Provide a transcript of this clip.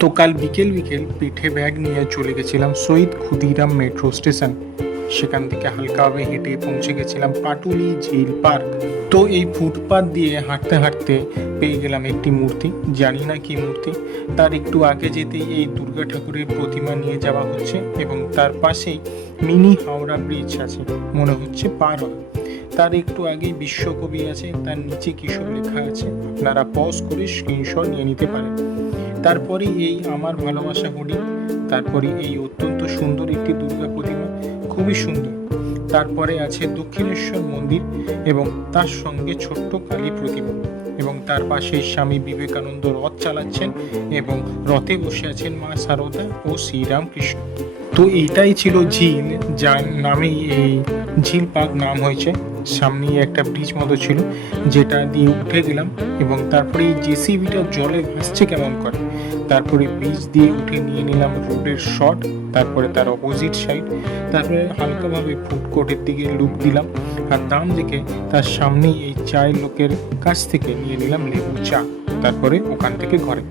তো কাল বিকেল বিকেল পিঠে ব্যাগ নিয়ে চলে গেছিলাম শহীদ ক্ষুদিরাম মেট্রো স্টেশন। সেখান থেকে হালকাভাবে হেঁটে পৌঁছে গেছিলাম পাটুলি ঝিল পার্ক। তো এই ফুটপাত দিয়ে হাঁটতে হাঁটতে পেয়ে গেলাম একটি মূর্তি, জানি না কি মূর্তি। তার একটু আগে যেতেই এই দুর্গা ঠাকুরের প্রতিমা নিয়ে যাওয়া হচ্ছে এবং তার পাশেই মিনি হাওড়া ব্রিজ আছে, মনে হচ্ছে পার হবে। তার একটু আগেই বিশ্বকবি আছে, তার নিচে কিসব লেখা আছে, আপনারা পজ করে স্ক্রিনশট নিয়ে নিতে পারেন। তারপরে এই আমার ভালোবাসা হোর্ডিং, তারপরে এই অত্যন্ত সুন্দর একটি দুর্গা প্রতিমা, খুবই সুন্দর। তারপরে আছে দক্ষিণেশ্বর মন্দির এবং তার সঙ্গে ছোট্ট কালী প্রতিমা, এবং তার পাশে স্বামী বিবেকানন্দ রথ চালাচ্ছেন এবং রথে বসে আছেন মা শারদা ও শ্রীরামকৃষ্ণ। তো এইটাই ছিল ঝিল, যার নামেই এই ঝিল পার্ক নাম হয়েছে। সামনেই একটা ব্রিজ মতো ছিল, যেটা দিয়ে উঠে গেলাম এবং তারপরে এই জেসিবিটা জলে ভাসছে কেমন করে। তারপরে ব্রিজ দিয়ে উঠে নিয়ে নিলাম রোডের শট, তারপরে তার অপোজিট সাইড, তারপরে হালকাভাবে ফুড কোর্টের দিকে লুক দিলাম। আর দাম দেখে তার সামনেই এই চায়ের লোকের কাছ থেকে নিয়ে নিলাম লেবু চা, তারপরে ওখান থেকে ঘরে।